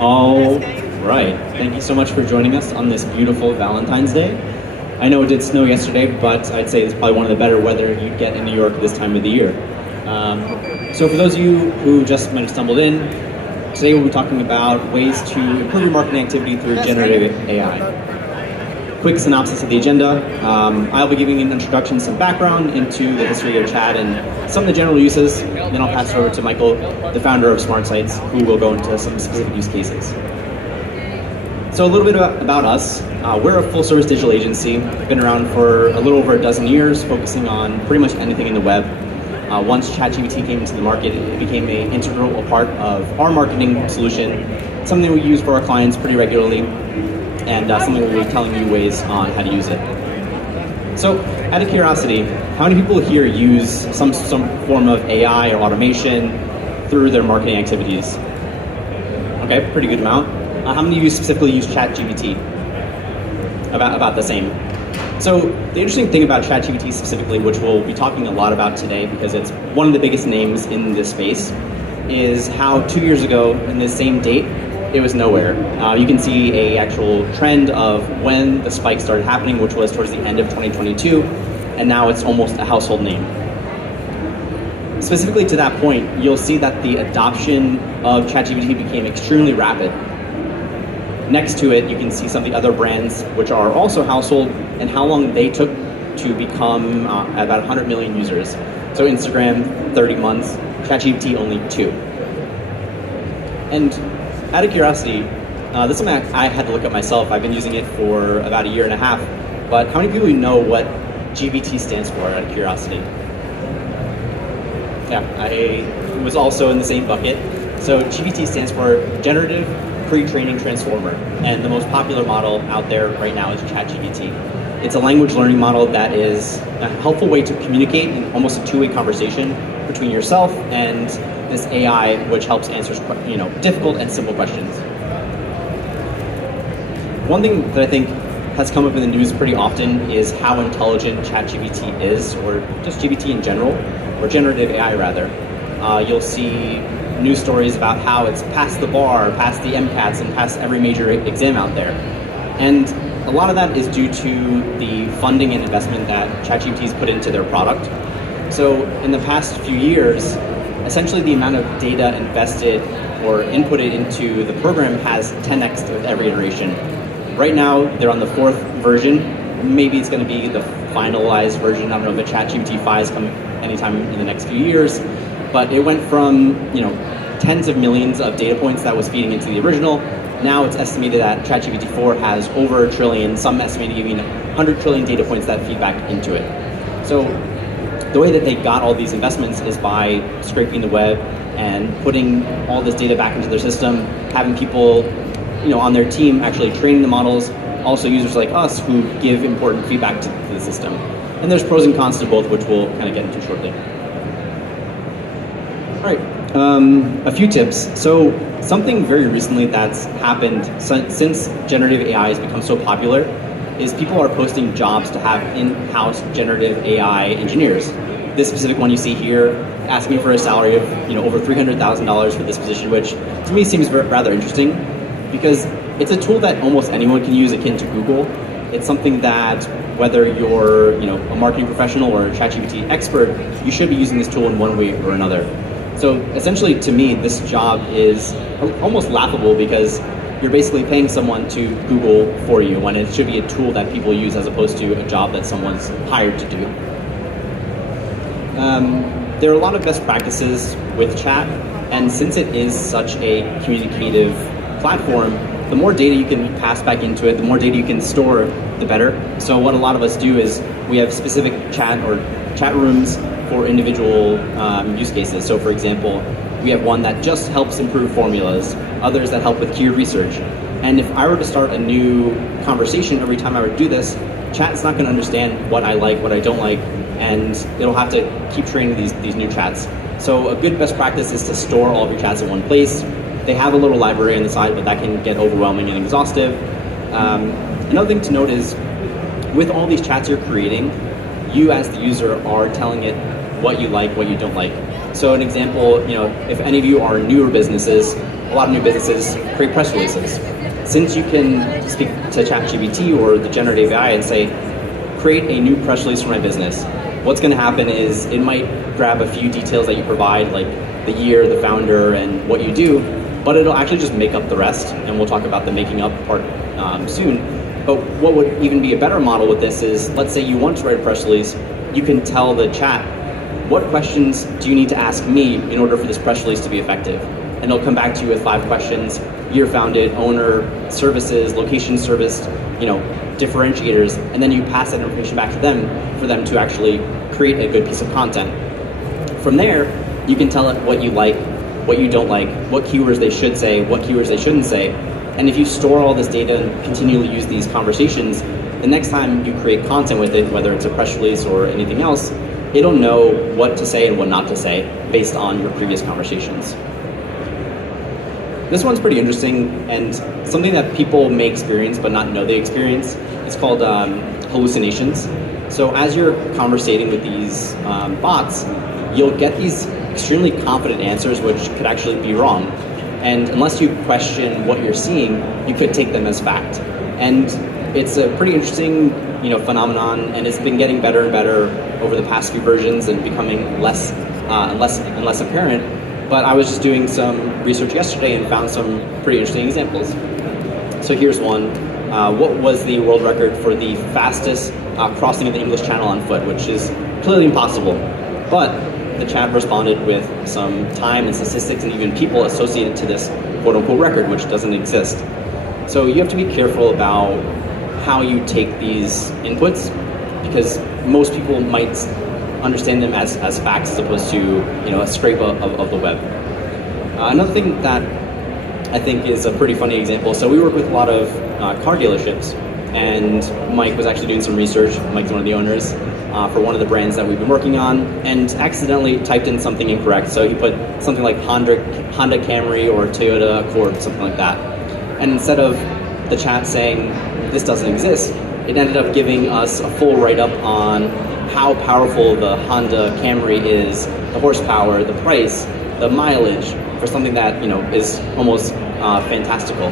All right. Thank you so much for joining us on this beautiful Valentine's Day. I know it did snow yesterday, but I'd say it's probably one of the better weather you'd get in New York this time of the year. So for those of you who just might have stumbled in, today we'll be talking about ways to improve your marketing activity through generative AI. Quick synopsis of the agenda. I'll be giving an introduction, some background into the history of chat and some of the general uses. Then I'll pass it over to Michael, the founder of SmartSites, who will go into some specific use cases. So a little bit about us. We're a full-service digital agency. We've been around for a little over a dozen years, focusing on pretty much anything in the web. Once ChatGPT came into the market, it became an integral part of our marketing solution, something we use for our clients pretty regularly, and something we'll be telling you ways on how to use it. So, out of curiosity, how many people here use some form of AI or automation through their marketing activities? Okay, pretty good amount. How many of you specifically use ChatGPT? About the same. So the interesting thing about ChatGPT specifically, which we'll be talking a lot about today because it's one of the biggest names in this space, is how 2 years ago, in this same date, it was nowhere. You can see a actual trend of when the spike started happening, which was towards the end of 2022, and now it's almost a household name. Specifically to that point, you'll see that the adoption of ChatGPT became extremely rapid. Next to it, you can see some of the other brands which are also household and how long they took to become about 100 million users. So Instagram, 30 months, ChatGPT only 2. And out of curiosity, this is something I had to look up myself. I've been using it for about a year and a half, but how many people know what GPT stands for, out of curiosity? Yeah, I was also in the same bucket. So GPT stands for Generative Pre-training Transformer, and the most popular model out there right now is ChatGPT. It's a language learning model that is a helpful way to communicate in almost a two-way conversation between yourself and this AI, which helps answer difficult and simple questions. One thing that I think has come up in the news pretty often is how intelligent ChatGPT is, or just GPT in general, or generative AI rather. You'll see news stories about how it's passed the bar, passed the MCATs, and passed every major exam out there. And a lot of that is due to the funding and investment that ChatGPT's put into their product. So in the past few years, essentially the amount of data invested or inputted into the program has 10x with every iteration. Right now, they're on the 4th version. Maybe it's going to be the finalized version. I don't know if a ChatGPT 5 is coming anytime in the next few years. But it went from tens of millions of data points that was feeding into the original. Now it's estimated that ChatGPT 4 has over 1 trillion, some estimating even 100 trillion data points that feed back into it. So the way that they got all these investments is by scraping the web and putting all this data back into their system, having people on their team actually training the models, also users like us who give important feedback to the system. And there's pros and cons to both, which we'll kind of get into shortly. All right, a few tips. So something very recently that's happened since generative AI has become so popular is people are posting jobs to have in-house generative AI engineers. This specific one you see here, asking for a salary of over $300,000 for this position, which to me seems rather interesting because it's a tool that almost anyone can use, akin to Google. It's something that whether you're a marketing professional or a ChatGPT expert, you should be using this tool in one way or another. So essentially, to me, this job is almost laughable because you're basically paying someone to Google for you when it should be a tool that people use as opposed to a job that someone's hired to do. There are a lot of best practices with chat, and since it is such a communicative platform, the more data you can pass back into it, the more data you can store, the better. So what a lot of us do is we have specific chat rooms for individual use cases. So for example, we have one that just helps improve formulas, others that help with keyword research. And if I were to start a new conversation every time I would do this, chat's not going to understand what I like, what I don't like, and it'll have to keep training these new chats. So a good best practice is to store all of your chats in one place. They have a little library on the side, but that can get overwhelming and exhaustive. Another thing to note is, with all these chats you're creating, you as the user are telling it what you like, what you don't like. So an example, if any of you are newer businesses, a lot of new businesses create press releases. Since you can speak to ChatGPT or the generative AI and say, create a new press release for my business, what's going to happen is it might grab a few details that you provide, like the year, the founder, and what you do, but it'll actually just make up the rest, and we'll talk about the making up part soon. But what would even be a better model with this is, let's say you want to write a press release, you can tell the chat, what questions do you need to ask me in order for this press release to be effective? And it'll come back to you with 5 questions: year founded, owner, services, location serviced, differentiators, and then you pass that information back to them for them to actually create a good piece of content. From there, you can tell it what you like, what you don't like, what keywords they should say, what keywords they shouldn't say. And if you store all this data and continually use these conversations, the next time you create content with it, whether it's a press release or anything else, it'll know what to say and what not to say based on your previous conversations. This one's pretty interesting and something that people may experience but not know they experience. It's called hallucinations. So as you're conversating with these bots, you'll get these extremely confident answers which could actually be wrong. And unless you question what you're seeing, you could take them as fact. And it's a pretty interesting phenomenon, and it's been getting better and better over the past few versions and becoming less and less apparent. But I was just doing some research yesterday and found some pretty interesting examples. So here's one. What was the world record for the fastest crossing of the English Channel on foot, which is clearly impossible. But the chat responded with some time and statistics and even people associated to this quote-unquote record, which doesn't exist. So you have to be careful about how you take these inputs, because most people might understand them as facts as opposed to a scrape of the web. Another thing that I think is a pretty funny example, so we work with a lot of car dealerships, and Mike was actually doing some research. Mike's one of the owners for one of the brands that we've been working on, and accidentally typed in something incorrect. So he put something like Honda Camry or Toyota Accord, something like that. And instead of the chat saying this doesn't exist, it ended up giving us a full write-up on how powerful the Honda Camry is, the horsepower, the price, the mileage, for something that is almost fantastical.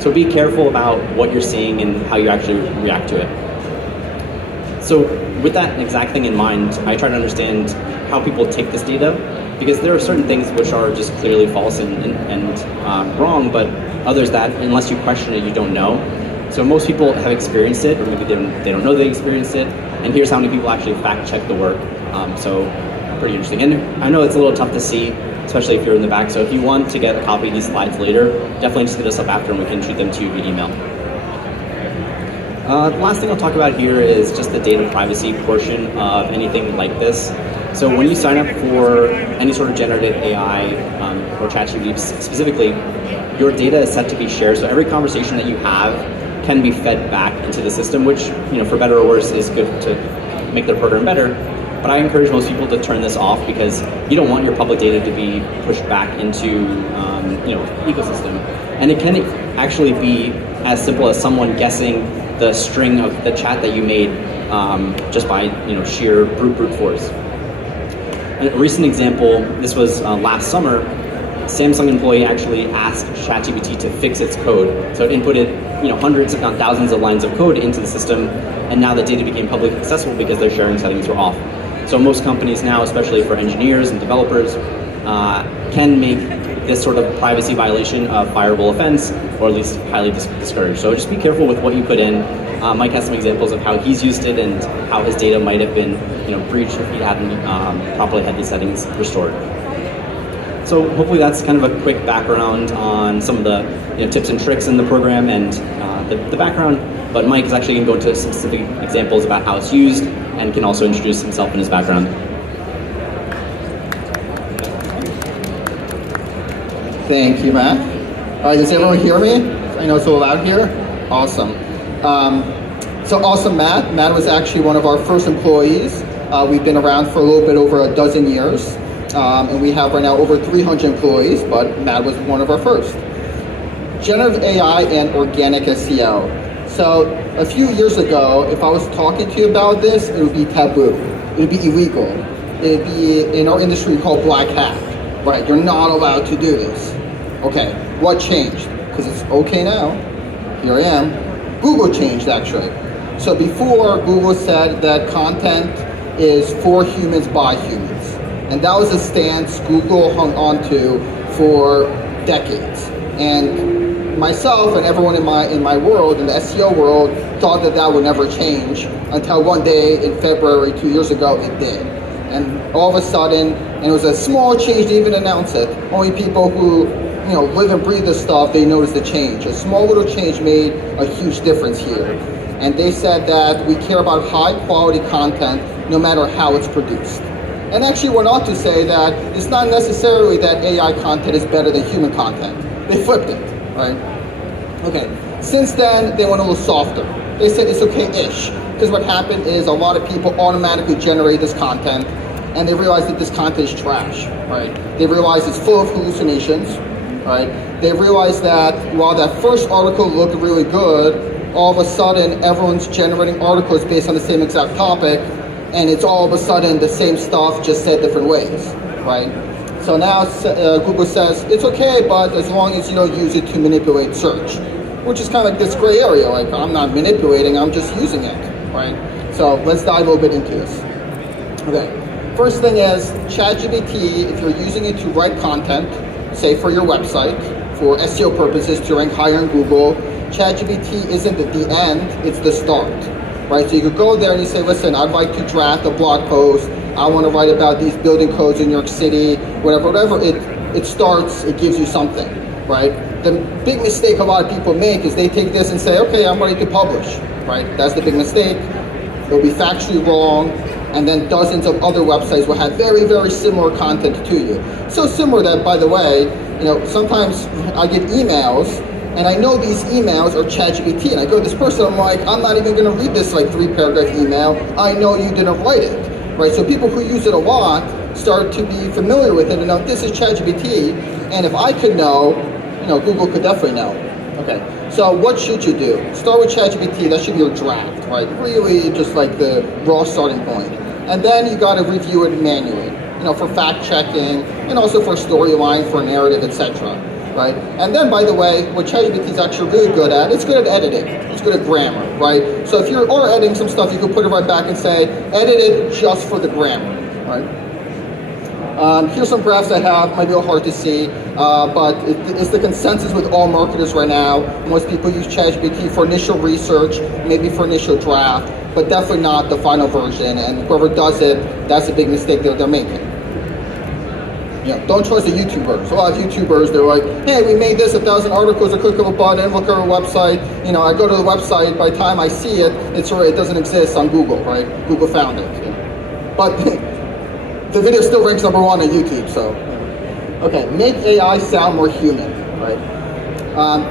So be careful about what you're seeing and how you actually react to it. So with that exact thing in mind, I try to understand how people take this data, because there are certain things which are just clearly false and wrong, but others that, unless you question it, you don't know. So most people have experienced it, or maybe they don't know they experienced it, and here's how many people actually fact check the work. So pretty interesting. And I know it's a little tough to see, especially if you're in the back, so if you want to get a copy of these slides later, definitely just hit us up after and we can treat them to you via email. The last thing I'll talk about here is just the data privacy portion of anything like this. So when you sign up for any sort of generative AI or ChatGPT specifically, your data is set to be shared. So every conversation that you have can be fed back into the system, which, for better or worse, is good to make their program better. But I encourage most people to turn this off, because you don't want your public data to be pushed back into ecosystem. And it can actually be as simple as someone guessing the string of the chat that you made just by sheer brute force. A recent example, this was last summer. Samsung employee actually asked ChatGPT to fix its code. So it inputted hundreds, if not thousands, of lines of code into the system, and now the data became publicly accessible because their sharing settings were off. So most companies now, especially for engineers and developers, can make this sort of privacy violation a fireable offense, or at least highly discouraged. So just be careful with what you put in. Mike has some examples of how he's used it and how his data might have been breached if he hadn't properly had these settings restored. So hopefully that's kind of a quick background on some of the tips and tricks in the program and the background. But Mike is actually going to go into some specific examples about how it's used and can also introduce himself and his background. Thank you, Matt. All right, does everyone hear me? I know it's so loud here. Awesome. So awesome, Matt. Matt was actually one of our first employees. We've been around for a little bit over a dozen years. And we have right now over 300 employees, but Matt was one of our first. Generative AI and organic SEO. So a few years ago, if I was talking to you about this, it would be taboo. It would be illegal. It would be, in our industry, called black hat, right? You're not allowed to do this. Okay, What changed? Because it's okay now. Here I am. Google changed, actually. So before, Google said that content is for humans by humans. And that was a stance Google hung on to for decades. And myself and everyone in my world, in the SEO world, thought that that would never change until one day in February 2 years ago, it did. And all of a sudden, and it was a small change to even announce it. Only people who live and breathe this stuff, they notice the change. A small little change made a huge difference here. And they said that we care about high quality content no matter how it's produced. And actually went on to say that it's not necessarily that AI content is better than human content. They flipped it, right? Okay, since then, they went a little softer. They said it's okay-ish, because what happened is a lot of people automatically generate this content, and they realize that this content is trash, right? They realize it's full of hallucinations, right? They realize that while that first article looked really good, all of a sudden, everyone's generating articles based on the same exact topic, and it's all of a sudden the same stuff just said different ways, right? So now Google says, it's okay, but as long as you don't use it to manipulate search, which is kind of like this gray area, like I'm not manipulating, I'm just using it, right? So let's dive a little bit into this. Okay, first thing is ChatGPT, if you're using it to write content, say for your website, for SEO purposes to rank higher in Google, ChatGPT isn't the end, it's the start. Right, so you could go there and you say, listen, I'd like to draft a blog post. I want to write about these building codes in New York City, whatever. It starts, it gives you something, right? The big mistake a lot of people make is they take this and say, okay, I'm ready to publish, right? That's the big mistake. It'll be factually wrong, and then dozens of other websites will have very, very similar content to you. So similar that, by the way, sometimes I get emails, and I know these emails are ChatGPT, and I go to this person, I'm like, I'm not even going to read this 3-paragraph email. I know you didn't write it, right? So people who use it a lot start to be familiar with it and know this is ChatGPT, and if I could know, Google could definitely know. Okay, so what should you do? Start with ChatGPT. That should be your draft, right? Really just like the raw starting point. And then you got to review it manually, for fact checking and also for storyline, for narrative, etc. Right? And then, by the way, what ChatGPT is actually really good at, it's good at editing. It's good at grammar, right? So if you're editing some stuff, you can put it right back and say, edit it just for the grammar, right? Here's some graphs I have. Might be a little hard to see, but it's the consensus with all marketers right now. Most people use ChatGPT for initial research, maybe for initial draft, but definitely not the final version. And whoever does it, that's a big mistake that they're making. Don't trust the YouTubers. A lot of YouTubers, they're like, hey, we made this 1,000 articles, I click on a button, look at our website. I go to the website, by the time I see it, it doesn't exist on Google, right? Google found it. But the video still ranks #1 on YouTube, so. Okay, make AI sound more human, right?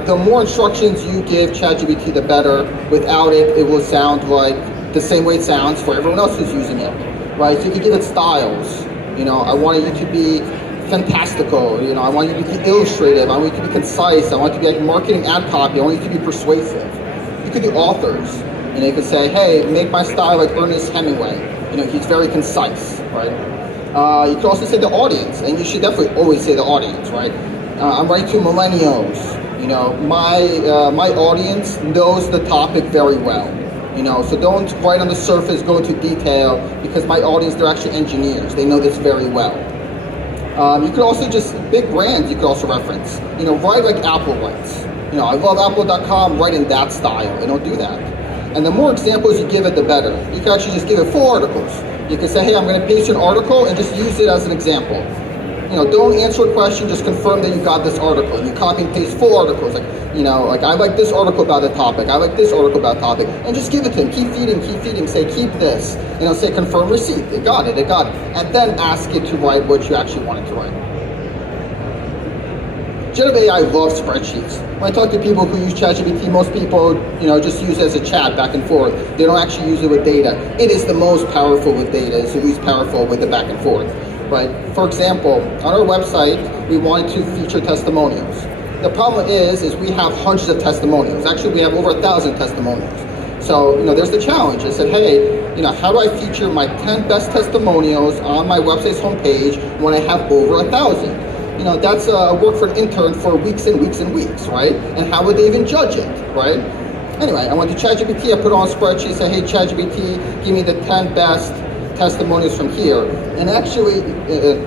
The more instructions you give ChatGPT, the better. Without it, it will sound like the same way it sounds for everyone else who's using it, right? So you can give it styles. I want you to be fantastical, I want you to be illustrative, I want you to be concise, I want you to be like marketing ad copy, I want you to be persuasive. You could do authors, you could say, hey, make my style like Ernest Hemingway, he's very concise, right? You could also say the audience, and you should definitely always say the audience, right? I'm writing to millennials, my audience knows the topic very well. So don't write on the surface, go into detail, because my audience, they're actually engineers. They know this very well. You could also big brands you could also reference. Write like Apple writes. I love Apple.com, write in that style, don't do that. And the more examples you give it, the better. You can actually just give it full articles. You can say, hey, I'm going to paste an article and just use it as an example. Don't answer a question, just confirm that you got this article. And you copy and paste full articles. Like I like this article about the topic. I like this article about the topic. And just give it to him. Keep feeding. Say, keep this. Say, confirm receipt. They got it. And then ask it to write what you actually want it to write. Generative AI loves spreadsheets. When I talk to people who use ChatGPT, most people, just use it as a chat back and forth. They don't actually use it with data. It is the most powerful with data. It's the least powerful with the back and forth. Right? For example, on our website, we wanted to feature testimonials. The problem is we have hundreds of testimonials. Actually, we have over 1,000 testimonials. So, there's the challenge. I said, hey, how do I feature my 10 best testimonials on my website's homepage when I have over 1,000? that's work for an intern for weeks and weeks and weeks, right? And how would they even judge it, right? Anyway, I went to ChatGPT, I put it on a spreadsheet, say, hey, ChatGPT, give me the 10 best testimonials from here. And actually,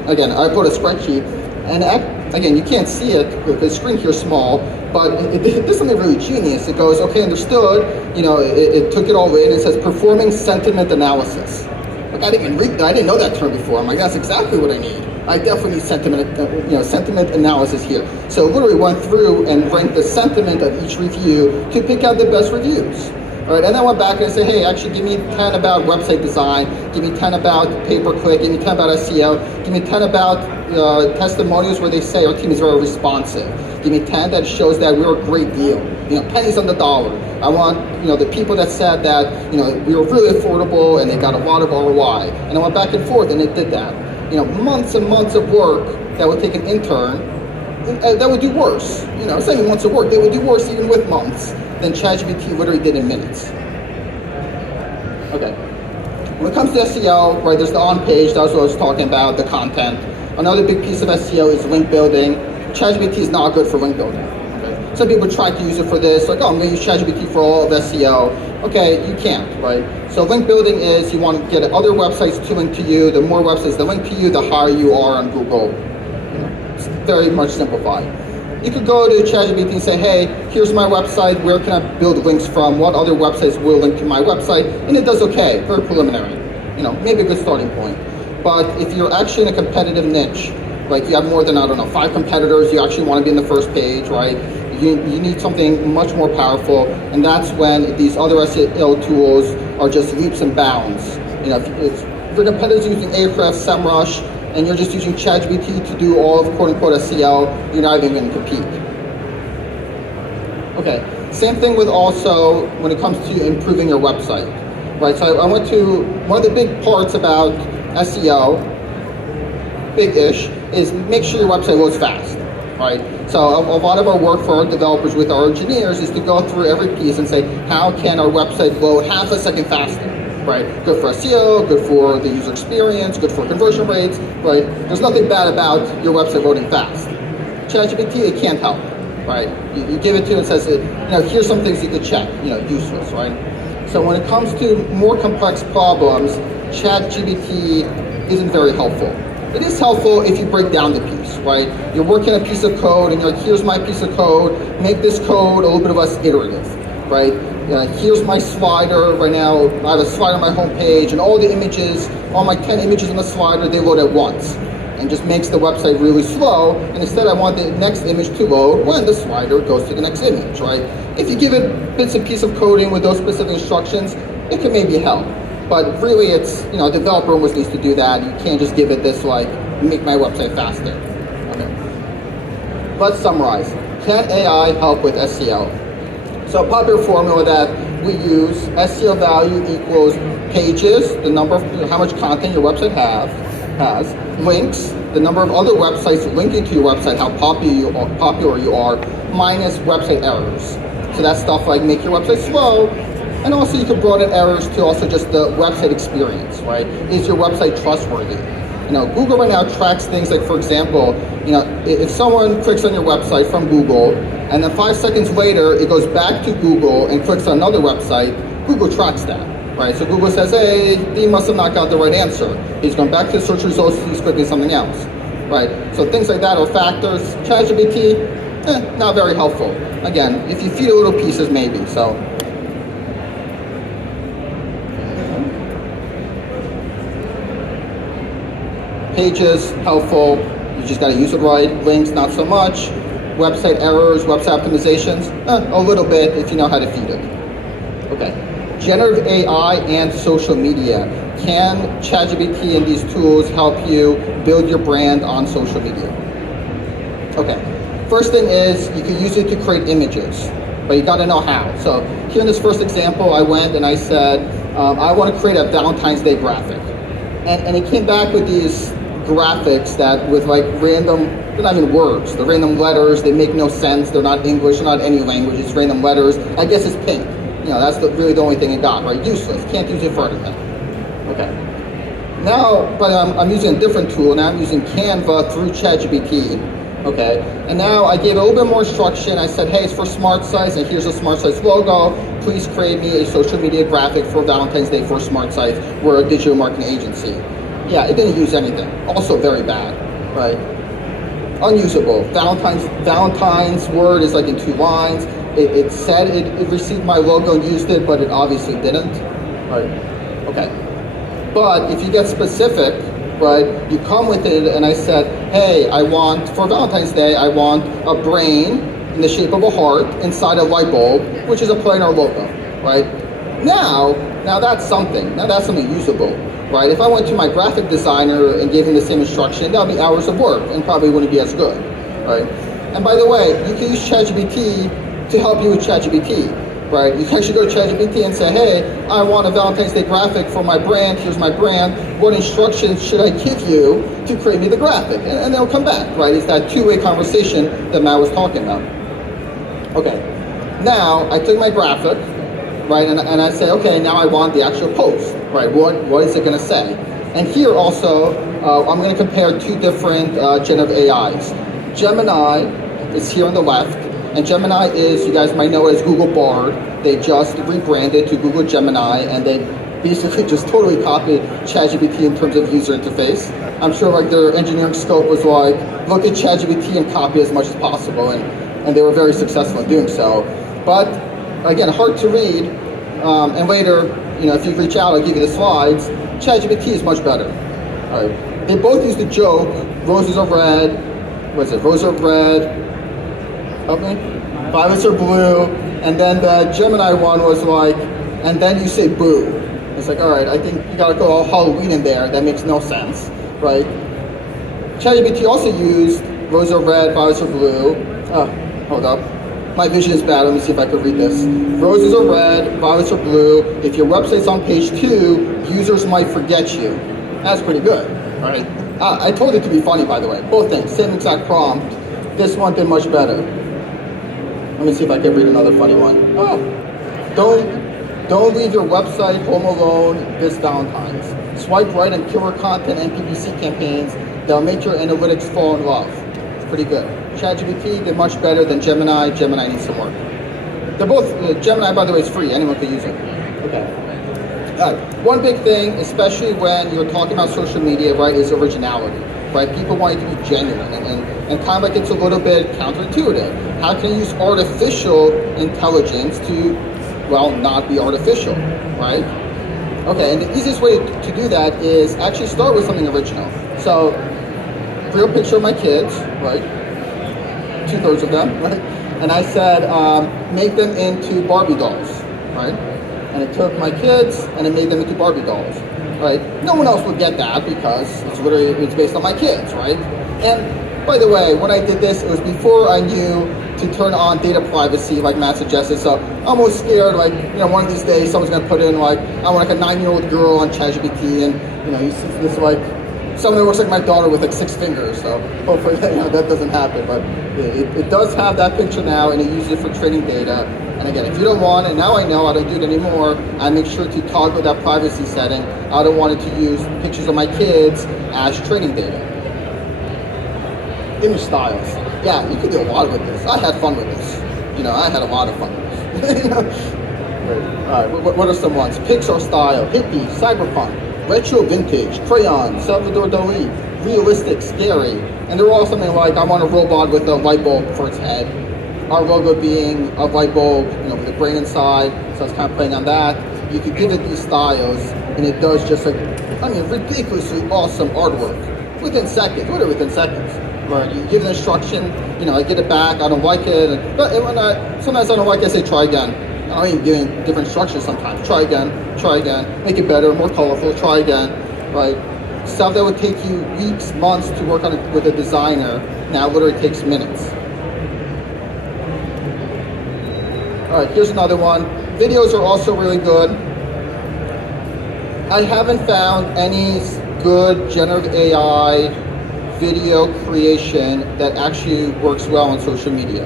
again, I put a spreadsheet, and again, you can't see it, the screen here is small, but it did something really genius. It goes, okay, understood, it took it all in, it says performing sentiment analysis. Like, I didn't know that term before. I'm like, that's exactly what I need. I definitely need sentiment analysis here. So literally went through and ranked the sentiment of each review to pick out the best reviews. All right, and I went back and I said, hey, actually give me 10 about website design, give me 10 about pay-per-click, give me 10 about SEO, give me 10 about testimonials where they say our team is very responsive. Give me 10 that shows that we're a great deal, pennies on the dollar. I want, the people that said that, we were really affordable and they got a lot of ROI. And I went back and forth and it did that. Months and months of work that would take an intern, that would do worse. It's not even months of work, they would do worse even with months than ChatGPT literally did in minutes. Okay. When it comes to SEO, right, there's the on-page, that's what I was talking about, the content. Another big piece of SEO is link building. ChatGPT is not good for link building. Okay? Some people try to use it for this, like, oh, I'm going to use ChatGPT for all of SEO. Okay, you can't, right? So link building is you want to get other websites to link to you. The more websites that link to you, the higher you are on Google. It's very much simplified. You could go to ChatGPT and say, hey, here's my website, where can I build links from, what other websites will link to my website, and it does okay, very preliminary. Maybe a good starting point. But if you're actually in a competitive niche, like you have more than, 5 competitors, you actually want to be in the first page, right? You need something much more powerful, and that's when these other SEO tools are just leaps and bounds. If your competitors using Ahrefs, SEMrush, and you're just using ChatGPT to do all of quote-unquote SEO, you're not even going to compete. Okay, same thing with also when it comes to improving your website, right? So I went to, one of the big parts about SEO, big-ish, is make sure your website loads fast, right? So a lot of our work for our developers with our engineers is to go through every piece and say, how can our website load half a second faster? Right, good for SEO, good for the user experience, good for conversion rates, right? There's nothing bad about your website loading fast. ChatGPT, it can't help, right? You give it to it and says, here's some things you could check, useless, right? So when it comes to more complex problems, ChatGPT isn't very helpful. It is helpful if you break down the piece, right? You're working a piece of code and you're like, here's my piece of code, make this code a little bit less iterative, right? Here's my slider right now. I have a slider on my home page, and all the images, all my 10 images on the slider, they load at once, and just makes the website really slow. And instead, I want the next image to load when the slider goes to the next image, right? If you give it bits and pieces of coding with those specific instructions, it can maybe help. But really, it's a developer almost needs to do that. You can't just give it this like make my website faster. Okay. Let's summarize. Can AI help with SEO? So a popular formula that we use, SEO value equals pages, the number of, how much content your website has, links, the number of other websites linking to your website, how popular you are, minus website errors. So that's stuff like make your website slow, and also you can broaden errors to also just the website experience, right? Is your website trustworthy? Google right now tracks things like, for example, if someone clicks on your website from Google, and then 5 seconds later, it goes back to Google and clicks on another website, Google tracks that, right? So Google says, hey, he must have not got the right answer. He's going back to the search results, he's clicking something else, right? So things like that are factors. ChatGPT, not very helpful. Again, if you feed a little pieces, maybe, so. Pages, helpful, you just gotta use it right. Links, not so much. Website errors, website optimizations, a little bit if you know how to feed it. Okay, generative AI and social media. Can ChatGPT and these tools help you build your brand on social media? Okay, first thing is you can use it to create images, but you gotta know how. So here in this first example, I went and I said, I wanna create a Valentine's Day graphic. And it came back with these graphics that with like random, they're not even words, they're random letters, they make no sense, they're not English, they're not any language, it's random letters. I guess it's pink. That's really the only thing it got, right? Useless, can't use it for anything. Okay. Now, but I'm using a different tool, now I'm using Canva through ChatGPT. Okay, and now I gave a little bit more instruction. I said, hey, it's for SmartSites, and here's the SmartSites logo. Please create me a social media graphic for Valentine's Day for SmartSites. We're a digital marketing agency. Yeah, it didn't use anything. Also very bad, right? Unusable. Valentine's word is like in 2 lines. It said it received my logo and used it, but it obviously didn't, right? Okay, but if you get specific, right, you come with it, and I said, hey, I want, for Valentine's Day, I want a brain in the shape of a heart inside a light bulb, which is a play in our logo, right? Now that's something. Now that's something usable, right? If I went to my graphic designer and gave him the same instruction, that would be hours of work and probably wouldn't be as good, right? And by the way, you can use ChatGPT to help you with ChatGPT. Right? You can actually go to ChatGPT and say, hey, I want a Valentine's Day graphic for my brand. Here's my brand. What instructions should I give you to create me the graphic? And they'll come back, right? It's that two-way conversation that Matt was talking about. Okay, now I took my graphic, right, and I say, okay, now I want the actual post, right? What is it going to say? And here also, I'm going to compare 2 different generative AIs. Gemini is here on the left. And Gemini is, you guys might know it as Google Bard. They just rebranded to Google Gemini, and they basically just totally copied ChatGPT in terms of user interface. I'm sure like their engineering scope was like, look at ChatGPT and copy as much as possible, and they were very successful in doing so. But again, hard to read, and later, you know, if you reach out, I'll give you the slides. ChatGPT is much better. All right. They both use the joke, roses are red, what is it, roses are red, help me? Violets are blue, and then the Gemini one was like, and then you say boo. It's like, all right, I think you gotta go all Halloween in there. That makes no sense, right? ChatGPT also used roses are red, violets are blue. Hold up. My vision is bad. Let me see if I can read this. Roses are red, violets are blue. If your website's on page 2, users might forget you. That's pretty good, right? I told it to be funny, by the way. Both things, same exact prompt. This one did much better. Let me see if I can read another funny one. Oh, don't leave your website home alone this Valentine's. Swipe right on killer content and PPC campaigns that'll make your analytics fall in love. It's pretty good. ChatGPT did much better than Gemini. Gemini needs some work. They're both, Gemini, by the way, is free. Anyone can use it. Okay. One big thing, especially when you're talking about social media, right, is originality. Right? People want it to be genuine, and kind of like it's a little bit counterintuitive. How can you use artificial intelligence to, well, not be artificial, right? Okay, and the easiest way to do that is actually start with something original. So, real picture of my kids, right? 2/3 of them, right? And I said, make them into Barbie dolls, right? And it took my kids and it made them into Barbie dolls. Right? No one else would get that because it's based on my kids, right? And by the way, when I did this, it was before I knew to turn on data privacy like Matt suggested. So I'm almost scared, like, you know, one of these days someone's gonna put in like, I want like a 9-year-old girl on ChatGPT, and you know, you see this like someone that looks like my daughter with like 6 fingers. So hopefully, you know, that doesn't happen. But it does have that picture now, and it uses it for training data. And again, if you don't want it, now I know I don't do it anymore, I make sure to toggle that privacy setting. I don't want it to use pictures of my kids as training data. Image styles. Yeah, you can do a lot with this. I had fun with this. You know, I had a lot of fun with this. All right, what are some ones? Pixar style, hippie, cyberpunk, retro vintage, crayon, Salvador Dali, realistic, scary. And they're all something like, I want a robot with a light bulb for its head. Our logo being a light bulb, you know, with a brain inside, so it's kind of playing on that. You could give it these styles, and it does just like, I mean, ridiculously awesome artwork within seconds, literally within seconds. Right? You give an instruction, you know, I get it back, I don't like it, but when sometimes I don't like it, I say try again. I mean, giving different instructions sometimes. Try again, make it better, more colorful, try again, right? Stuff that would take you weeks, months to work on it with a designer, now literally takes minutes. All right, here's another one. Videos are also really good. I haven't found any good generative AI video creation that actually works well on social media.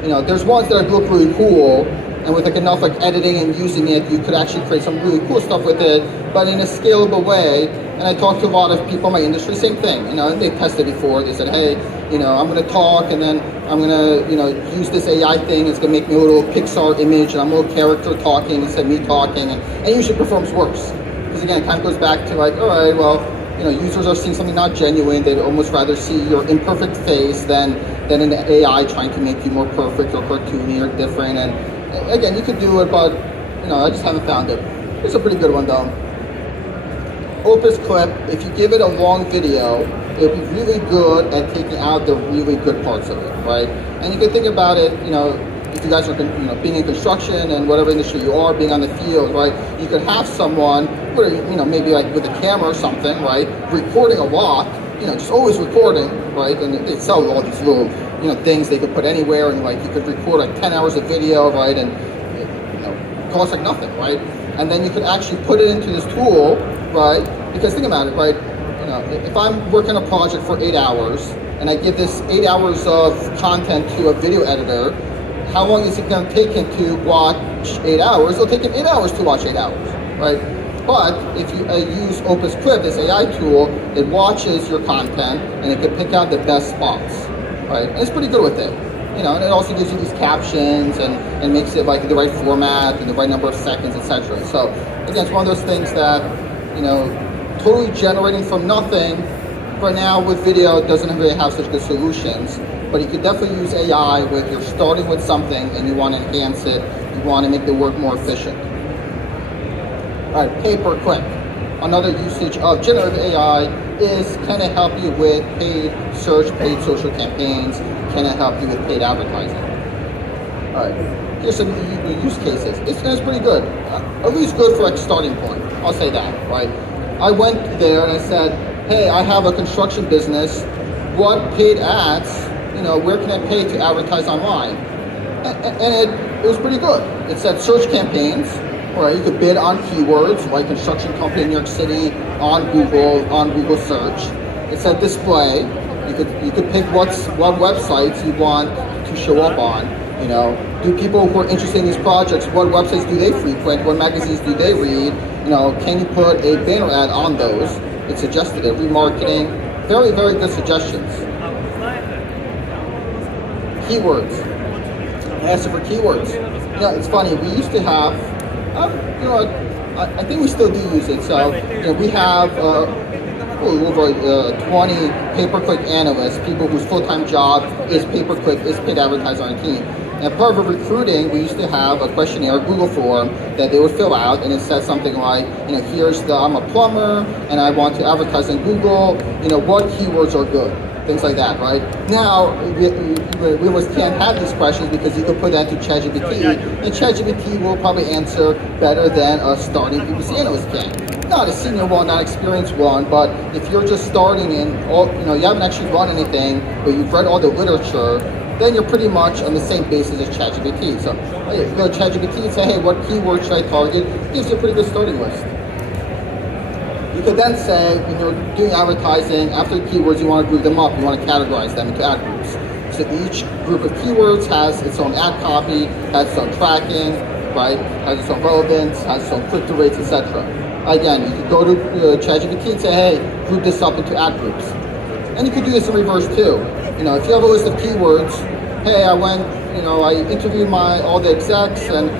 You know, there's ones that look really cool, and with like enough like editing and using it, you could actually create some really cool stuff with it, but in a scalable way. And I talked to a lot of people in my industry, same thing, you know, they tested before. They said, hey, you know, I'm gonna talk and then I'm gonna, you know, use this AI thing. It's gonna make me a little Pixar image and I'm a little character talking instead of me talking, and it usually performs worse. Because again, it kind of goes back to like, all right, well, you know, users are seeing something not genuine. They'd almost rather see your imperfect face than an AI trying to make you more perfect or cartoony or different. And again, you could do it, but you know, I just haven't found it. It's a pretty good one though. Opus Clip, if you give it a long video, it'll be really good at taking out the really good parts of it, right? And you can think about it, you know, if you guys are, you know, being in construction and whatever industry you are, being on the field, right? You could have someone, you know, maybe like with a camera or something, right? Recording a lot, you know, just always recording, right? And they sell all these little, you know, things they could put anywhere, and like you could record like 10 hours of video, right? And it, you know, costs like nothing, right? And then you could actually put it into this tool, right? Because think about it, right? You know, if I'm working a project for 8 hours and I give this 8 hours of content to a video editor, how long is it going to take him to watch 8 hours? It'll take him 8 hours to watch 8 hours, right? But if you use Opus Clip, this AI tool, it watches your content and it can pick out the best spots, right? And it's pretty good with it. You know, and it also gives you these captions and makes it like the right format and the right number of seconds, etc. So again, it's one of those things that, you know, totally generating from nothing. Right now with video, it doesn't really have such good solutions, but you could definitely use AI with you're starting with something and you want to enhance it, you want to make the work more efficient. All right, pay-per-click. Another usage of generative AI is, can it help you with paid search, paid social campaigns? Can it help you with paid advertising? All right, here's some use cases. It's pretty good, at least good for like starting point. I'll say that, right? I went there and I said, hey, I have a construction business. What paid ads, you know, where can I pay to advertise online? And it was pretty good. It said search campaigns, right? You could bid on keywords like construction company in New York City on Google search. It said display. You could pick what websites you want to show up on. You know, do people who are interested in these projects, what websites do they frequent? What magazines do they read? You know, can you put a banner ad on those? It suggested it. Remarketing. Very, very good suggestions. Keywords. I asked for keywords. You know, it's funny. We used to have, you know, I think we still do use it. So, you know, we have over 20 pay-per-click analysts, people whose full-time job is pay-per-click, is paid advertising on a team. And part of recruiting, we used to have a questionnaire, Google form, that they would fill out, and it said something like, you know, I'm a plumber, and I want to advertise on Google, you know, what keywords are good? Things like that, right? Now, we almost can't have these questions because you can put that to ChatGPT, and ChatGPT will probably answer better than a starting PPC analyst can. Not a senior one, not experienced one, but if you're just starting and you know, you haven't actually run anything, but you've read all the literature, then you're pretty much on the same basis as ChatGPT. So if you go to ChatGPT and say, hey, what keyword should I target? It gives you a pretty good starting list. You could then say, when you're doing advertising, after the keywords, you want to group them up. You want to categorize them into ad groups. So each group of keywords has its own ad copy, has its own tracking, right? Has its own relevance, has its own click-through rates, etc. Again, you could go to ChatGPT and say, hey, group this up into ad groups. And you could do this in reverse too. You know, if you have a list of keywords, hey, I went, you know, I interviewed all the execs and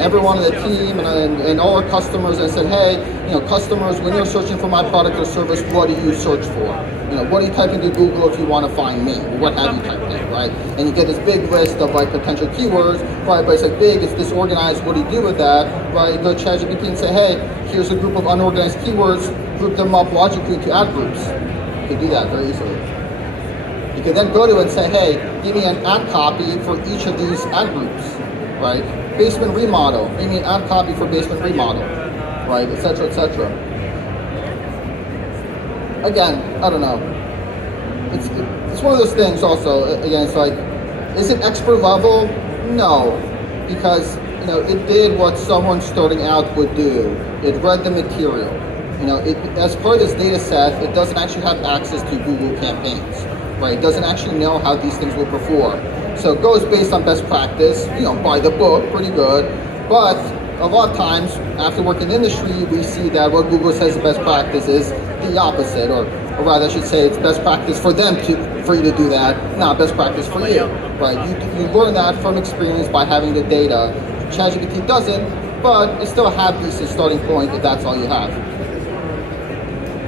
everyone on the team and all our customers, and I said, hey, you know, customers, when you're searching for my product or service, what do you search for? You know, what do you type into Google if you want to find me? What have you typed in, right? And you get this big list of like potential keywords, right? But it's like big, it's disorganized. What do you do with that, right? You go to ChatGPT and say, hey, here's a group of unorganized keywords, group them up logically to ad groups. You can do that very easily. You can then go to it and say, hey, give me an ad copy for each of these ad groups, right? Basement remodel, give me an ad copy for basement remodel, right? Etc. etc. Again, I don't know. It's one of those things also, again, it's like, is it expert level? No, because, you know, it did what someone starting out would do. It read the material. You know, as part of this data set, it doesn't actually have access to Google campaigns. Right, it doesn't actually know how these things will perform. So it goes based on best practice, by the book, pretty good. But a lot of times, after working in the industry, we see that what Google says is best practice is the opposite, or rather I should say it's best practice for you to do that, not best practice for you, right? You learn that from experience by having the data. ChatGPT doesn't, but it still have decent starting point if that's all you have.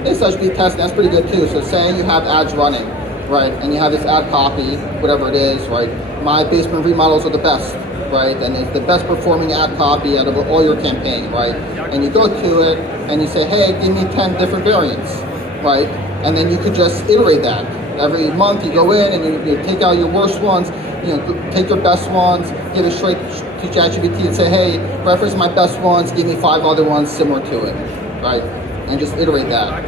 This B test, that's pretty good too. So say you have ads running, right, and you have this ad copy, whatever it is, right? My basement remodels are the best, right? And it's the best performing ad copy out of all your campaign, right? And you go to it and you say, hey, give me 10 different variants, right? And then you could just iterate that. Every month you go in and you take out your worst ones, take your best ones, give it straight to ChatGPT and say, hey, reference my best ones, give me 5 other ones similar to it, right? And just iterate that.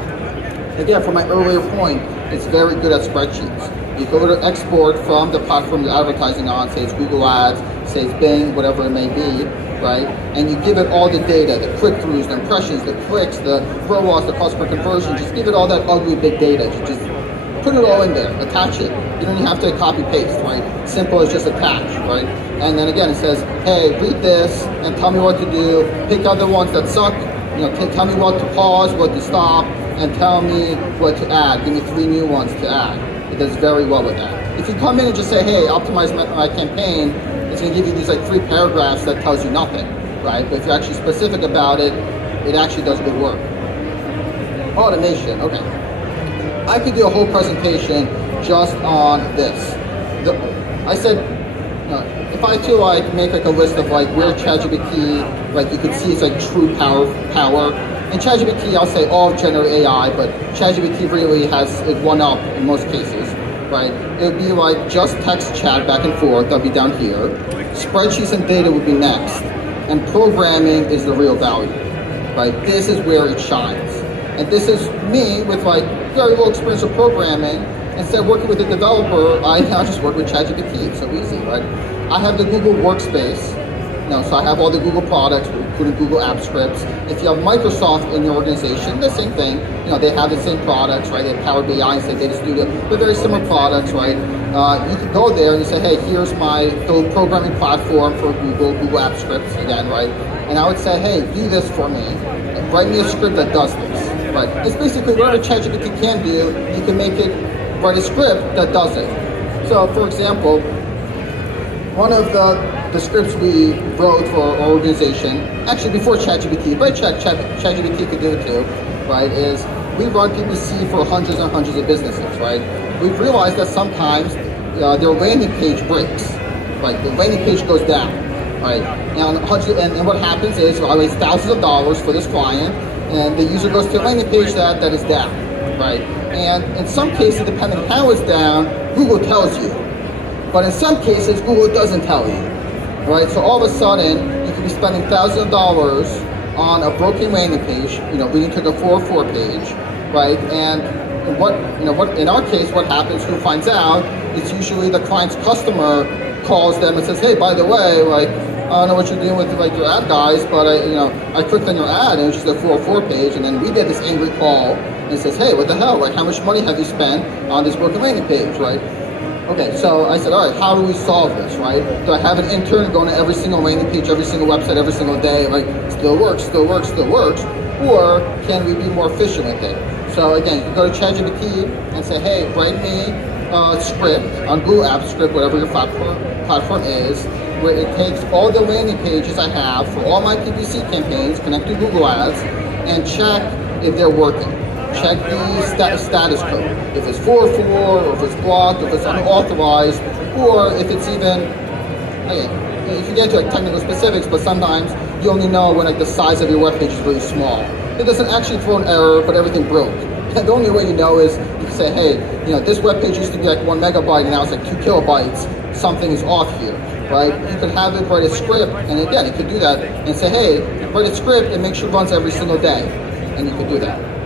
Again, from my earlier point, it's very good at spreadsheets. You go to export from the platform you're advertising on, say it's Google Ads, say it's Bing, whatever it may be, right? And you give it all the data, the click-throughs, the impressions, the clicks, the ROAS, the cost per conversion, just give it all that ugly big data. Just put it all in there, attach it. You don't even have to copy-paste, right? Simple as just attach, right? And then again, it says, hey, read this and tell me what to do. Pick out the ones that suck. Tell me what to pause, what to stop, and tell me what to add. Give me 3 new ones to add. It does very well with that. If you come in and just say, hey, optimize my campaign, it's going to give you these 3 paragraphs that tells you nothing, right? But if you're actually specific about it, it actually does good work. Automation, okay. I could do a whole presentation just on this. I said, if I to make a list of where ChatGPT, you could see it's true power. In ChatGPT, I'll say all of generative AI, but ChatGPT really has it one up in most cases, right? It would be just text chat back and forth, that'll be down here. Spreadsheets and data would be next. And programming is the real value, right? This is where it shines. And this is me with very little experience of programming. Instead of working with a developer, I now just work with ChatGPT. It's so easy, right? I have the Google Workspace. So I have all the Google products, including Google App Scripts. If you have Microsoft in your organization, the same thing. They have the same products, right? They have Power BI and say Data Studio. They're very similar products, right? You could go there and you say, hey, here's my programming platform for Google App Scripts again, right? And I would say, hey, do this for me. And write me a script that does this, right? It's basically whatever ChatGPT can do, you can make it write a script that does it. So, for example, one of the scripts we wrote for our organization, actually before ChatGPT, but ChatGPT could do it too, right, is we run PPC for hundreds and hundreds of businesses, right? We've realized that sometimes their landing page breaks, right? The landing page goes down, right? And what happens is I waste thousands of dollars for this client, and the user goes to a landing page that is down, right? And in some cases, depending on how it's down, Google tells you. But in some cases, Google doesn't tell you, right? So all of a sudden, you could be spending thousands of dollars on a broken landing page, leading to the 404 page, right? And what in our case, what happens, who finds out, it's usually the client's customer calls them and says, hey, by the way, I don't know what you're doing with your ad guys, but I clicked on your ad and it was just a 404 page, and then we get this angry call and it says, hey, what the hell? How much money have you spent on this broken landing page, right? Okay, so I said, all right, how do we solve this, right? Do I have an intern going to every single landing page, every single website, every single day, still works, or can we be more efficient with it? So again, you can go to ChatGPT and say, hey, write me a script on Google Apps Script, whatever your platform is, where it takes all the landing pages I have for all my PPC campaigns, connect to Google Ads, and check if they're working. Check the status code. If it's 404, or if it's blocked, or if it's unauthorized, or if it's even, you can get into technical specifics, but sometimes you only know when the size of your web page is really small. It doesn't actually throw an error, but everything broke. And the only way you know is you can say, hey, this web page used to be 1 megabyte, and now it's 2 kilobytes. Something is off here, right? You could have it write a script, and again, you could do that and say, hey, write a script and make sure it runs every single day, and you could do that.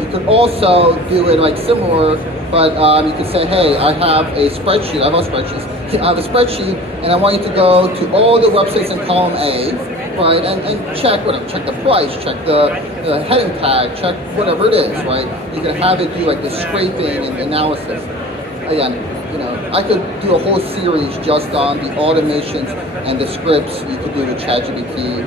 You could also do it similar, but you could say, hey, I have a spreadsheet. I love spreadsheets. I have a spreadsheet, and I want you to go to all the websites in column A, right, and check check the price, check the heading tag, check whatever it is, right? You can have it do this scraping and analysis. Again, I could do a whole series just on the automations and the scripts you could do with ChatGPT.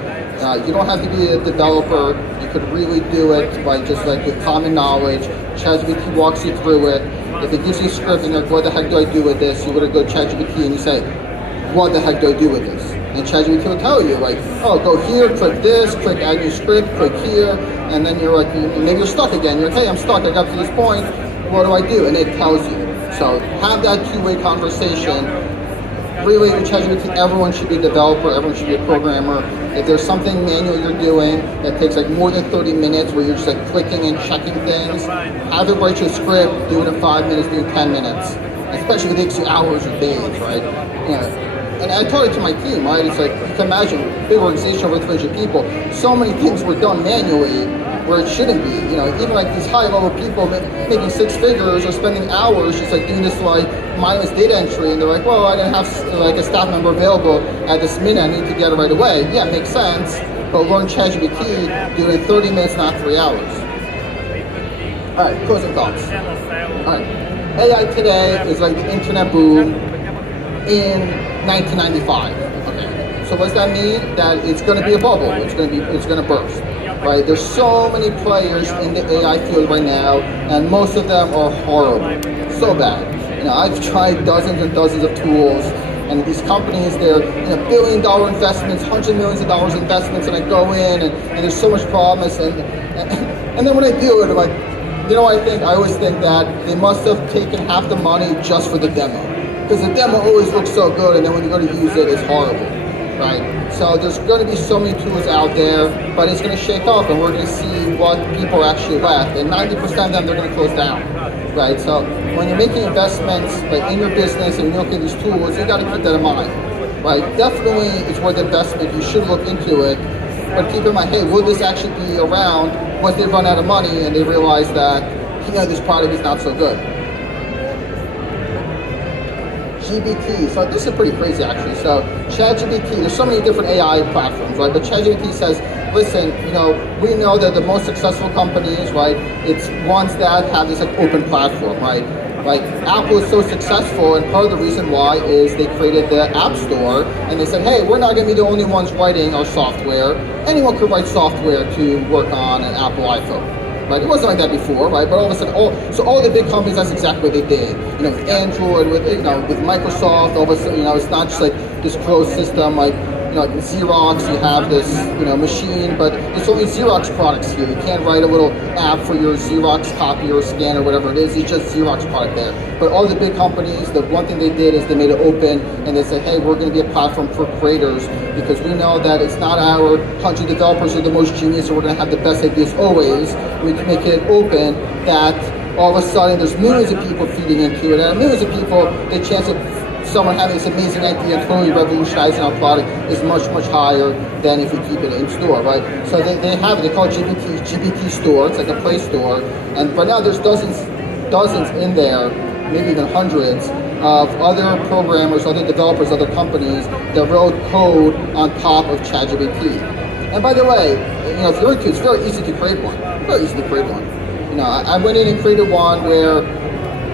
You don't have to be a developer. You could really do it by just like with common knowledge. ChatGPT walks you through it. If it gives you a script and you're like, what the heck do I do with this? You would go to ChatGPT and you say, what the heck do I do with this? And ChatGPT will tell you, like, oh, go here, click this, click add new script, click here, and then you're like, maybe you're stuck again. You're like, hey, I'm stuck, I got to this point, what do I do? And it tells you. So have that two-way conversation. Really, with ChatGPT, everyone should be a developer, everyone should be a programmer. If there's something manual you're doing that takes like more than 30 minutes where you're just like clicking and checking things, have it write you a script, do it in 5 minutes, do it in 10 minutes. Especially if it takes you hours or days, right? And I told it to my team, right? It's like, you can imagine, big organization over 300 people, so many things were done manually where it shouldn't be. Even like these high-level people making six figures or spending hours just like doing this like mindless data entry, and they're like, well, I didn't have like a staff member available at this minute, I need to get it right away. Yeah, it makes sense, but learn ChatGPT, do it in 30 minutes, not 3 hours. All right, closing thoughts. All right, AI today is like the internet boom in 1995. Okay, so what does that mean? That it's going to be a bubble. It's going to burst. Right? There's so many players in the AI field right now, and most of them are horrible, so bad. I've tried dozens and dozens of tools, and these companies, they're billion-dollar investments, hundreds of millions of dollars investments, and I go in, and there's so much promise, and then when I do it, I'm like, I always think that they must have taken half the money just for the demo, because the demo always looks so good, and then when you go to use it, it's horrible, right? So there's going to be so many tools out there, but it's going to shake up, and we're going to see what people are actually left, and 90% of them, they're going to close down, right? So when you're making investments like in your business and you're looking at these tools, you got to keep that in mind, right? Definitely it's worth investment. You should look into it, but keep in mind, hey, will this actually be around once they run out of money and they realize that, this product is not so good? GPT, so this is pretty crazy actually. So ChatGPT, there's so many different AI platforms, right? But ChatGPT says, listen, we know that the most successful companies, right, it's ones that have this like open platform, right? Like Apple is so successful, and part of the reason why is they created the App Store, and they said, hey, we're not going to be the only ones writing our software. Anyone could write software to work on an Apple iPhone. Right? It wasn't like that before, right? But all of a sudden, all the big companies, that's exactly what they did. With Android, with Microsoft, all of a sudden, it's not just like this closed system, like Xerox, you have this, machine, but it's only Xerox products here. You can't write a little app for your Xerox copy or scanner, whatever it is. It's just Xerox product there. But all the big companies, the one thing they did is they made it open, and they said, hey, we're going to be a platform for creators, because we know that it's not our 100 developers who are the most genius, or we're going to have the best ideas always. We can make it open that all of a sudden there's millions of people feeding into it, and millions of people, the chance of someone having this amazing idea and totally revolutionizing our product is much, much higher than if you keep it in store, right? So they have it, they call it GPT Store, it's like a Play Store, and right now there's dozens in there, maybe even hundreds, of other programmers, other developers, other companies that wrote code on top of ChatGPT. And by the way, if you're into it, it's very easy to create one. Very easy to create one. I went in and created one where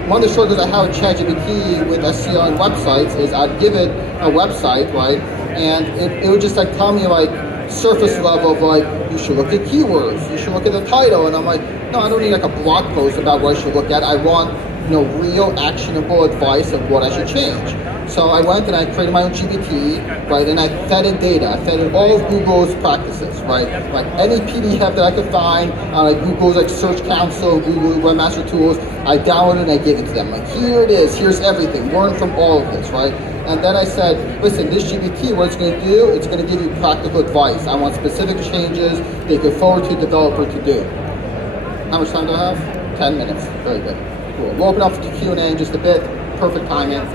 one of the struggles I have with ChatGPT with SEO and websites is I'd give it a website, right? And it would just like tell me like surface level of like, you should look at keywords, you should look at the title. And I'm like, no, I don't need like a blog post about what I should look at. I want real actionable advice of what I should change. So I went and I created my own GPT, right? And I fed it data. I fed it all of Google's practices, right? Like any PDF that I could find on like Google's like Search Console, Google Webmaster Tools, I downloaded and I gave it to them. Like, here it is, here's everything. Learn from all of this, right? And then I said, listen, this GPT, what it's going to do, it's going to give you practical advice. I want specific changes that you can forward to a developer to do. How much time do I have? 10 minutes. Very good. Cool. We'll open up to Q&A in just a bit. Perfect timing.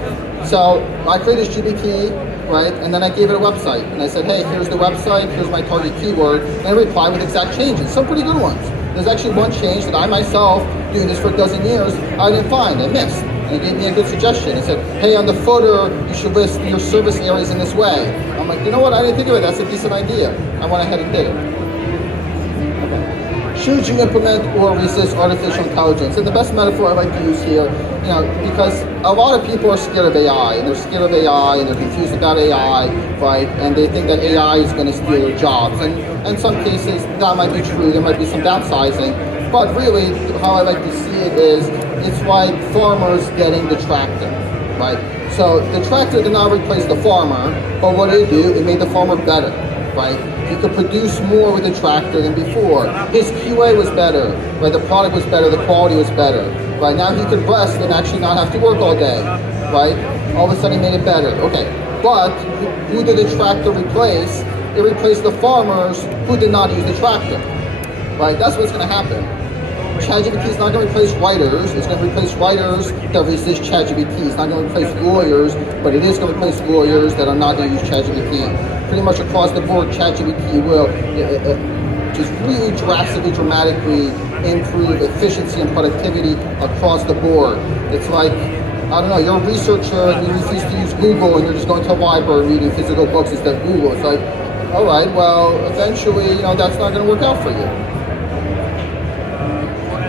So I created this GPT, right? And then I gave it a website. And I said, hey, here's the website, here's my target keyword, and it replied with exact changes. Some pretty good ones. There's actually one change that I myself, doing this for a dozen years, I didn't find, I missed. And it gave me a good suggestion. It said, hey, on the footer, you should list your service areas in this way. I'm like, you know what, I didn't think of it, that's a decent idea. I went ahead and did it. Okay. should you implement or resist artificial intelligence? And the best metaphor I like to use here, because a lot of people are scared of AI, and they're scared of AI, and they're confused about AI, right? And they think that AI is going to steal their jobs. And in some cases, that might be true. There might be some downsizing. But really, how I like to see it is, it's like farmers getting the tractor, right? So the tractor did not replace the farmer, but what did it do? It made the farmer better, right? He could produce more with the tractor than before. His QA was better, right? The product was better, the quality was better, right? Now he could rest and actually not have to work all day, right? All of a sudden he made it better. Okay, but who did the tractor replace? It replaced the farmers who did not use the tractor, right? That's what's gonna happen. ChatGPT is not going to replace writers. It's going to replace writers that resist ChatGPT. It's not going to replace lawyers, but it is going to replace lawyers that are not going to use ChatGPT. Pretty much across the board, ChatGPT will just really drastically, dramatically improve efficiency and productivity across the board. It's like, I don't know, you're a researcher and you refuse to use Google and you're just going to a library reading physical books instead of Google. It's like, all right, well, eventually, that's not going to work out for you.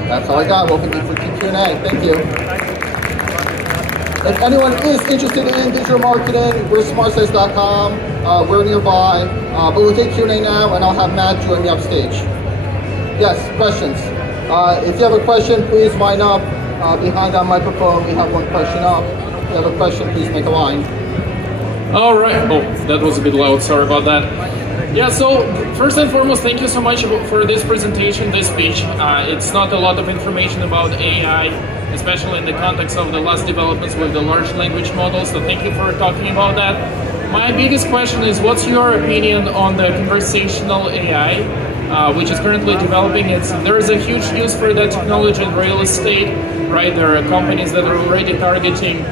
That's all I got. Welcome to Q&A. Thank you. If anyone is interested in digital marketing, we're SmartSites.com. We're nearby. But we'll take Q&A now, and I'll have Matt join me upstage. Yes, questions. If you have a question, please line up behind that microphone. We have one question up. If you have a question, please make a line. All right. Oh, that was a bit loud. Sorry about that. Yeah, so first and foremost, thank you so much for this presentation, this speech. It's not a lot of information about AI, especially in the context of the last developments with the large language models, so thank you for talking about that. My biggest question is, what's your opinion on the conversational AI, which is currently developing? There is a huge use for that technology in real estate, right? There are companies that are already targeting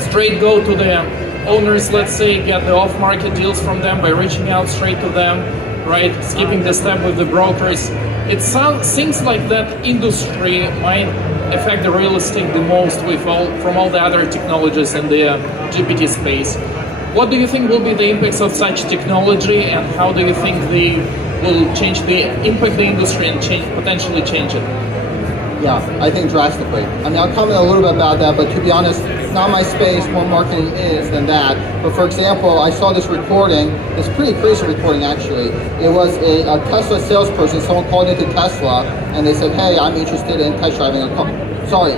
straight go to the owners, let's say, get the off-market deals from them by reaching out straight to them, right? Skipping the step with the brokers. It seems like that industry might affect the real estate the most from all the other technologies in the GPT space. What do you think will be the impacts of such technology, and how do you think they will impact the industry and potentially change it? Yeah, I think drastically. I'll comment a little bit about that, but to be honest, it's not my space. More marketing is than that. But for example, I saw this recording, this pretty crazy recording actually. It was a Tesla salesperson. Someone called into Tesla and they said, hey, I'm interested in test driving a car. Sorry,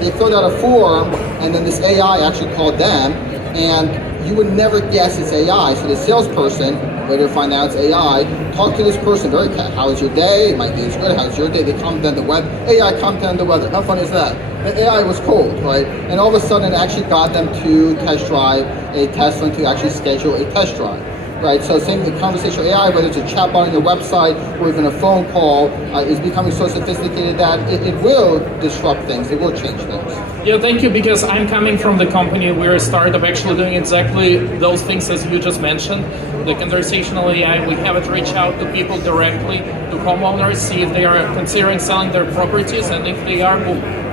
they filled out a form and then this AI actually called them, and you would never guess it's AI. So the salesperson, later find out it's AI, talk to this person very carefully. How was your day? My day is good. How's your day? They comment on the weather. AI comment on the weather. How fun is that? The AI was cold, right? And all of a sudden it actually got them to test drive a Tesla, to actually schedule a test drive. Right, so same with conversational AI, whether it's a chatbot on your website or even a phone call, is becoming so sophisticated that it will disrupt things, it will change things. Yeah, thank you, because I'm coming from the company, we're a startup actually doing exactly those things as you just mentioned. The conversational AI, we have it reach out to people directly, to homeowners, see if they are considering selling their properties, and if they are,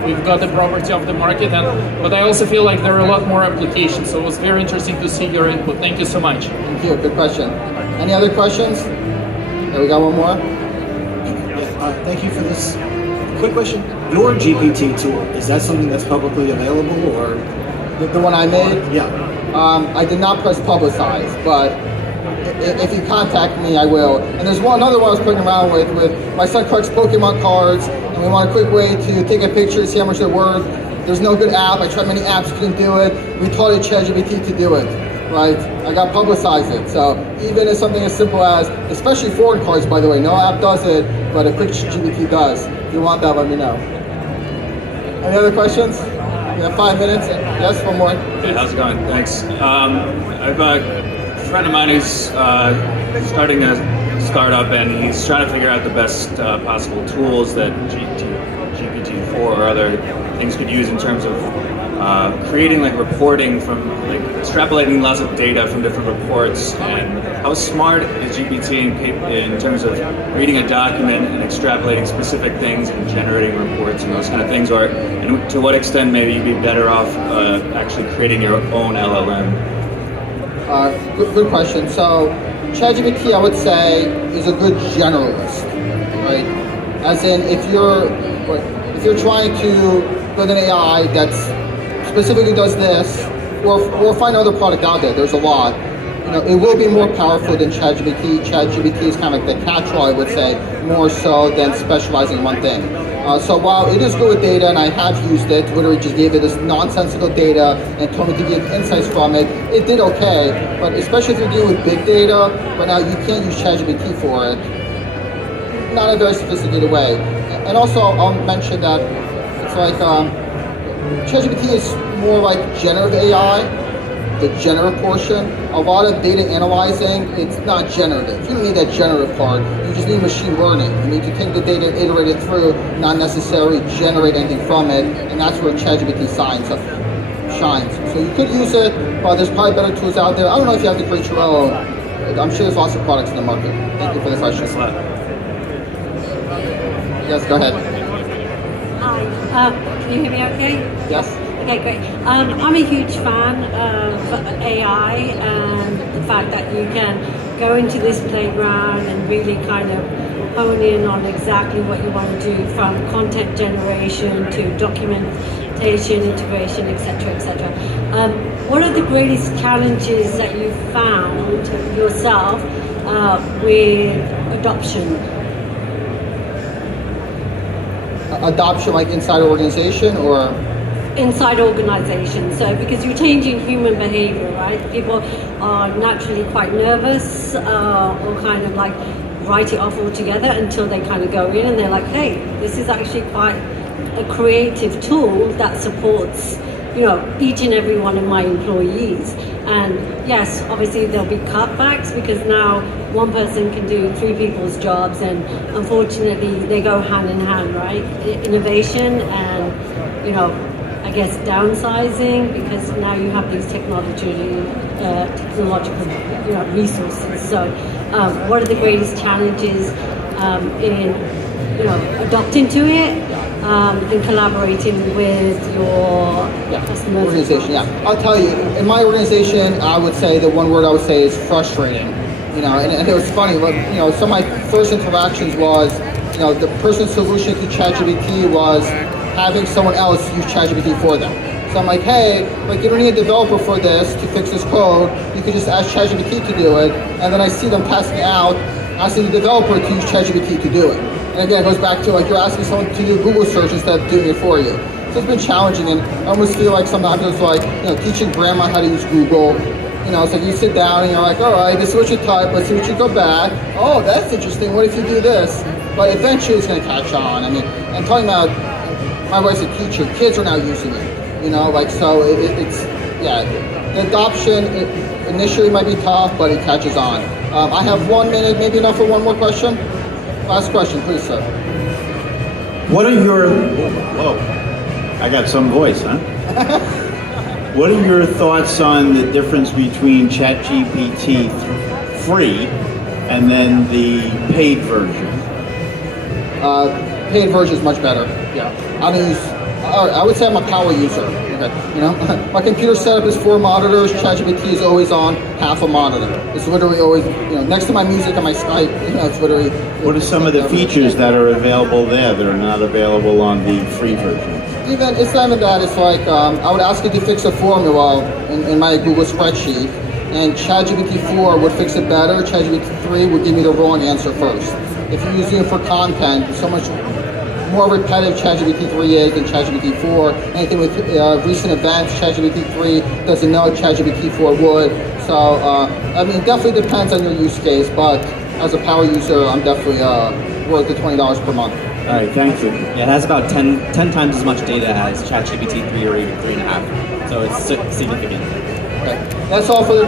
we've got the property off the market. But I also feel like there are a lot more applications, so it was very interesting to see your input. Thank you so much. Thank you, good question. Any other questions? There we got one more. Thank you for this. Quick question. Your GPT tool, is that something that's publicly available, or? The one I made? Yeah. I did not press publicize, but if you contact me, I will. And there's another one I was playing around with my son collects Pokemon cards, and we want a quick way to take a picture, see how much they're worth. There's no good app. I tried many apps, couldn't do it. We taught it ChatGPT to do it, right? I got publicize it. So even if something as simple as, especially foreign cards, by the way, no app does it, but a quick GPT does. If you want that, let me know. Any other questions? We have 5 minutes. Yes, one more. Hey, how's it going? Thanks. I've got a friend of mine who's starting a startup, and he's trying to figure out the best possible tools that GPT-4 or other things could use in terms of creating like reporting from like extrapolating lots of data from different reports. And how smart is GPT in terms of reading a document and extrapolating specific things and generating reports and those kind of things, or and to what extent maybe you'd be better off actually creating your own LLM? Good question. So ChatGPT, I would say, is a good generalist, right? As in, if you're trying to build an AI that specifically does this, or find another product out there, there's a lot. It will be more powerful than ChatGPT. ChatGPT is kind of the catch-all, I would say, more so than specializing in one thing. So while it is good with data, and I have used it, literally just gave it this nonsensical data and told me to give insights from it, it did okay. But especially if you're dealing with big data, but now you can't use ChatGPT for it. Not in a very sophisticated way. And also, I'll mention that it's like ChatGPT is more like generative AI, the generative portion. A lot of data analyzing, it's not generative. You don't need that generative part. You just need machine learning. You need to take the data and iterate it through, not necessarily generate anything from it, and that's where ChatGPT shines. So you could use it, but there's probably better tools out there. I don't know if you have to create your own. I'm sure there's lots of products in the market. Thank you for the question. Yes, go ahead. Hi, can you hear me okay? Yes. Okay, great. I'm a huge fan of AI and the fact that you can go into this playground and really kind of hone in on exactly what you want to do, from content generation to documentation, integration, etc., etc. What are the greatest challenges that you've found yourself with adoption? Adoption, like inside an organization, or inside organizations. So because you're changing human behavior, right? People are naturally quite nervous or kind of like write it off altogether until they kind of go in and they're like, hey, this is actually quite a creative tool that supports, each and every one of my employees. And yes, obviously there'll be cutbacks because now one person can do 3 people's jobs, and unfortunately they go hand in hand, right? Innovation and, I guess downsizing, because now you have these technological, resources. So, what are the greatest challenges in, adopting to it and collaborating with your customers? Organization, yeah. I'll tell you, in my organization, I would say the one word I would say is frustrating. And it was funny. But, some of my first interactions was, the person's solution to ChatGPT was having someone else use ChatGPT for them. So I'm like, hey, you don't need a developer for this to fix this code. You could just ask ChatGPT to do it. And then I see them testing out, asking the developer to use ChatGPT to do it. And again, it goes back to you're asking someone to do Google search instead of doing it for you. So it's been challenging, and I almost feel like sometimes it's like, teaching grandma how to use Google. It's like you sit down and you're like, all right, this is what you type, let's see what you go back. Oh, that's interesting, what if you do this? But eventually it's gonna catch on. I'm talking about, my wife's a teacher, kids are now using it, so it's the adoption initially might be tough, but it catches on. I have 1 minute, maybe enough for one more question? Last question, please, sir. What are your, whoa, I got some voice, huh? What are your thoughts on the difference between ChatGPT free and then the paid version? Paid version is much better. Yeah, I would say I'm a power user. Okay. My computer setup is 4 monitors. ChatGPT is always on half a monitor. It's literally always, next to my music and my Skype. It's literally. What are some of the features that are available there that are not available on the free version? It's not even that. It's like I would ask it to fix a formula in my Google spreadsheet, and ChatGPT 4 would fix it better. ChatGPT 3 would give me the wrong answer first. If you're using it for content, so much more repetitive ChatGPT 3 is than ChatGPT 4. Anything with recent events, ChatGPT 3 doesn't know, ChatGPT 4 would. So, it definitely depends on your use case, but as a power user, I'm definitely worth the $20 per month. All right, thank you. Yeah, it has about 10 times as much data as ChatGPT 3 or even 3.5, so it's significant. Okay. That's all for the